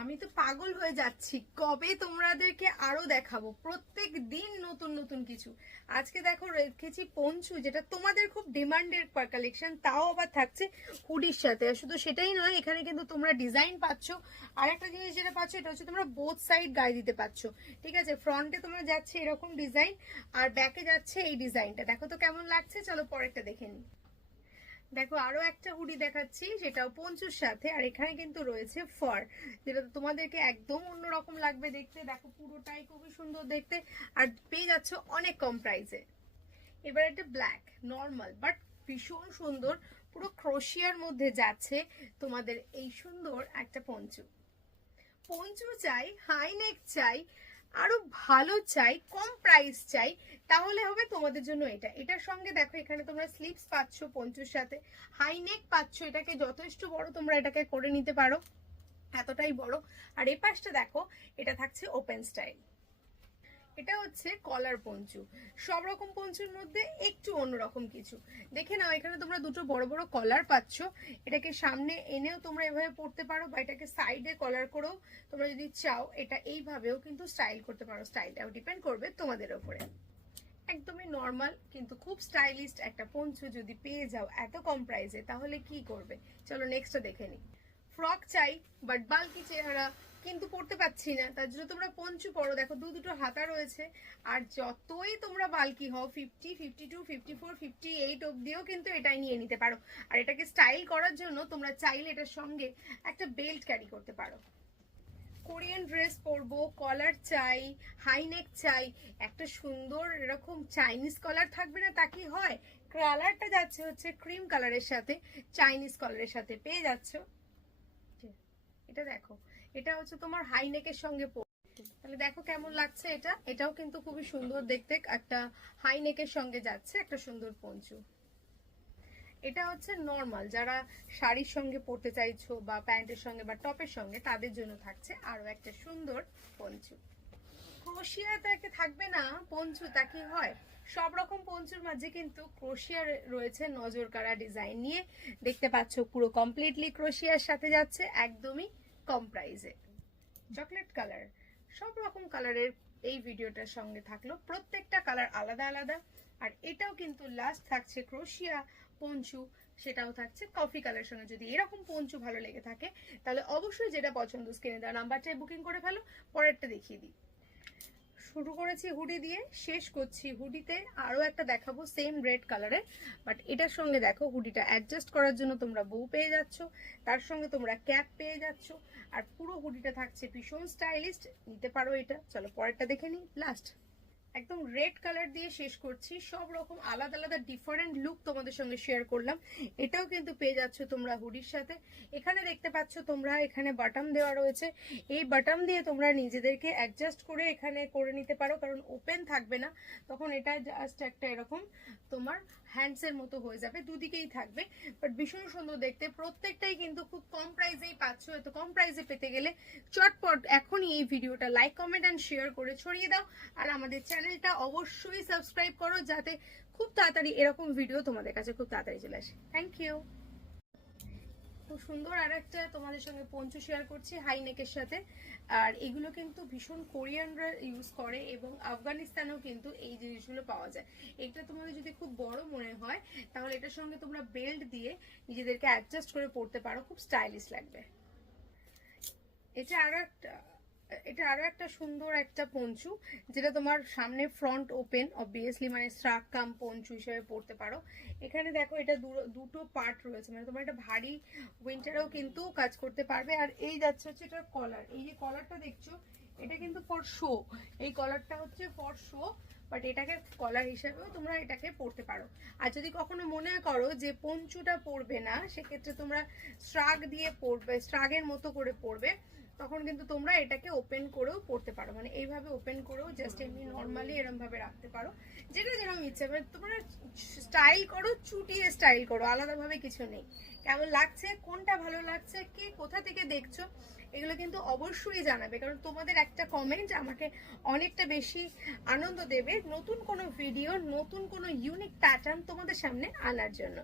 আমি তো পাগল হয়ে যাচ্ছি, কবে তোমাদেরকে আরো দেখাবো। প্রত্যেক দিন নতুন নতুন কিছু। আজকে দেখো রেখেছি পঞ্চু, যেটা তোমাদের খুব ডিমান্ডেড কালেকশন, তাও আবার থাকছে হুডির সাথে। আর শুধু সেটাই নয়, এখানে কিন্তু তোমরা ডিজাইন পাচ্ছ। আর একটা জিনিস যেটা পাচ্ছ, এটা হচ্ছে তোমরা বোথ সাইড গায়ে দিতে পারছো। ঠিক আছে, ফ্রন্টে তোমরা যাচ্ছে এরকম ডিজাইন, আর ব্যাকে যাচ্ছে এই ডিজাইনটা। দেখো তো কেমন লাগছে, চলো পরেরটা দেখে নিই। দেখো আরো একটা হুডি দেখাচ্ছি, সেটাও পঞ্চুর সাথে। আর এখানে কিন্তু রয়েছে ফার, যেটা তোমাদেরকে একদম অন্যরকম লাগবে দেখতে। দেখো পুরোটাই খুবই সুন্দর দেখতে, আর পেয়ে যাচ্ছ অনেক কম প্রাইসে। এবার একটা ব্ল্যাক নর্মাল বাট ভীষণ সুন্দর, পুরো ক্রোশিয়ার মধ্যে যাচ্ছে তোমাদের এই সুন্দর একটা পঞ্চু। পঞ্চু চাই, হাই নেক চাই, আরো ভালো চাই, কম প্রাইস চাই, তাহলে হবে তোমাদের জন্য এটা। এটার সঙ্গে দেখো এখানে তোমরা স্লিপস পাচ্ছ পঞ্চুর সাথে, হাই নেক পাচ্ছ। এটাকে যথেষ্ট বড় তোমরা এটাকে করে নিতে পারো, এতটাই বড়। আর এই পাশটা দেখো, এটা থাকছে ওপেন স্টাইল। এটা হচ্ছে কলার পঞ্চু। সব রকম পঞ্চুর মধ্যে একটু অন্যরকম কিছু। দেখে নাও, এখানে তোমরা দুটো বড় বড় কলার পাচ্ছ। এটাকে সামনে এনেও তোমরা এভাবে পড়তে পারো, বা এটাকে সাইডে কলার করেও তোমরা যদি চাও এটা এইভাবেও কিন্তু স্টাইল করতে পারো। স্টাইলটাও ডিপেন্ড করবে তোমাদের উপরে। একদমই নর্মাল কিন্তু খুব স্টাইলিস্ট একটা পঞ্চু যদি পেয়ে যাও এত কম প্রাইসে, তাহলে কি করবে। চলো নেক্সটটা দেখে নিই। ফ্রক চাই বাট বাল্কি চেহারা, কিন্তু পড়তে পাচ্ছি না, তার জন্য তোমরা পঞ্চু পরো। দেখো দুটো হাতা রয়েছে, আর যতই তোমরা বাল্কি হও 50, 52, 54, 58 অব্দিও কিন্তু এটাই নিয়ে নিতে পারো। আর এটাকে স্টাইল করার জন্য তোমরা চাইলে এটার সঙ্গে একটা বেল্ট ক্যারি করতে পারো। কোরিয়ান ড্রেস পরবো, কলার চাই, হাই নেক চাই, একটা সুন্দর এরকম চাইনিজ কলার থাকবে না, তা কি হয়। কালারটা যাচ্ছে হচ্ছে ক্রিম কালারের সাথে, চাইনিজ কলারের সাথে পেয়ে যাচ্ছ। এটা দেখো, এটা হচ্ছে তোমার হাই নেকের সঙ্গে পরবে, তাহলে দেখো কেমন লাগছে এটা। এটাও কিন্তু খুবই সুন্দর দেখতে, একটা হাই নেকের সঙ্গে যাচ্ছে একটা সুন্দর পঞ্চু। এটা হচ্ছে নর্মাল, যারা শাড়ির সঙ্গে পরতে চাইছো বা প্যান্টের সঙ্গে বা টপের সঙ্গে, তাদের জন্য থাকছে আরো একটা সুন্দর পঞ্চু। ক্রোশিয়াটাকে থাকবে না পঞ্চু, তা কি হয়। সব রকম পঞ্চুর মাঝে কিন্তু ক্রোশিয়া রয়েছে নজর কাড়া ডিজাইন নিয়ে। দেখতে পাচ্ছ পুরো কমপ্লিটলি ক্রোশিয়ার সাথে যাচ্ছে, একদমই কম প্রাইসে। চকলেট কালার, সব রকম কালারের এই ভিডিওটার সঙ্গে থাকলো, প্রত্যেকটা কালার আলাদা আলাদা। আর এটাও কিন্তু লাস্ট থাকছে ক্রোশিয়া পঞ্চু, সেটাও থাকছে কফি কালার সঙ্গে। যদি এরকম পঞ্চু ভালো লেগে থাকে, তাহলে অবশ্যই যেটা পছন্দ স্ক্রিনে দেওয়া নাম্বারটাই বুকিং করে ফেলো। পরেরটা দেখিয়ে দিই। শুরু করেছি হুডি দিয়ে, শেষ করছি হুডিতে। আরো একটা দেখাবো সেম রেড কালারের, বাট এটার সঙ্গে দেখো হুডিটা অ্যাডজাস্ট করার জন্য তোমরা বউ পেয়ে যাচ্ছ, তার সঙ্গে তোমরা ক্যাপ পেয়ে যাচ্ছ। আর পুরো হুডিটা থাকছে ভীষণ স্টাইলিস্ট, নিতে পারো এটা। চলো পরেরটা দেখে নিই। লাস্ট একদম রেড কালার দিয়ে শেষ করছি। সব রকম আলাদা আলাদা ডিফারেন্ট লুক তোমাদের সঙ্গে শেয়ার করলাম। এটাও কিন্তু পেয়ে যাচ্ছ তোমরা হুডির সাথে। এখানে দেখতে পাচ্ছ তোমরা, এখানে বাটন দেওয়া রয়েছে। এই বাটন দিয়ে তোমরা নিজেদেরকে অ্যাডজাস্ট করে এখানে করে নিতে পারো, কারণ ওপেন থাকবে না, তখন এটা জাস্ট একটা এরকম তোমার হ্যান্ডসের মতো হয়ে যাবে, দুদিকেই থাকবে। বাট ভীষণ সুন্দর দেখতে, প্রত্যেকটাই কিন্তু খুব কম প্রাইসেই পাচ্ছ। এত কম প্রাইসে পেতে গেলে চটপট এখনই এই ভিডিওটা লাইক, কমেন্ট অ্যান্ড শেয়ার করে ছড়িয়ে দাও। আর আমাদের চ্যানেলটা অবশ্যই সাবস্ক্রাইব করো, যাতে খুব তাড়াতাড়ি এরকম ভিডিও তোমাদের কাছে খুব তাড়াতাড়ি চলে আসে। Thank you. খুব সুন্দর আর একটা তোমাদের সঙ্গে পঞ্চু শেয়ার করছি হাই নেকের সাথে। আর এগুলো কিন্তু ভীষণ কোরিয়ানরা ইউজ করে, এবং আফগানিস্তানেও কিন্তু এই জিনিসগুলো পাওয়া যায়। এটা তোমাদের যদি খুব বড় মনে হয়, তাহলে এটার সঙ্গে তোমরা বেল্ট দিয়ে নিজেদেরকে অ্যাডজাস্ট করে পড়তে পারো, খুব স্টাইলিশ লাগবে। এটা আরো একটা সুন্দর একটা পঞ্চু, যেটা তোমার সামনে ফ্রন্ট ওপেন, অবভিয়াসলি মানে স্ট্রাক কাম পঞ্চু হিসেবে পড়তে পারো। এখানে দেখো এটা দুটো পার্ট রয়েছে, মানে তোমার এটা ভারী উইন্টারেও কিন্তু কাজ করতে পারবে। আর এই যাচ্ছে হচ্ছে এটার কলার, এই যে কলারটা দেখছো, এটা কিন্তু ফর শো। এই কলারটা হচ্ছে ফর শো, বাট এটাকে কলার হিসেবেও তোমরা এটাকে পরতে পারো। আর যদি কখনো মনে করো যে পঞ্চুটা পরবে না, সেক্ষেত্রে তোমরা স্ট্রাগ দিয়ে পরবে, স্ট্রাগের মতো করে পরবে, তখন কিন্তু তোমরা এটাকে ওপেন করেও পড়তে পারো। মানে এইভাবে ওপেন করেও জাস্ট এমনি নর্মালি এরকম ভাবে রাখতে পারো, যেটা যেরকম ইচ্ছে। মানে তোমরা স্টাইল করো, চুটিয়ে স্টাইল করো, আলাদাভাবে কিছু নেই। কেমন লাগছে, কোনটা ভালো লাগছে, কে কোথা থেকে দেখছো, এগুলো কিন্তু অবশ্যই জানাবে, কারণ তোমাদের একটা কমেন্ট আমাকে অনেকটা বেশি আনন্দ দেবে নতুন কোনো ভিডিও, নতুন কোনো ইউনিক প্যাটার্ন তোমাদের সামনে আনার জন্য।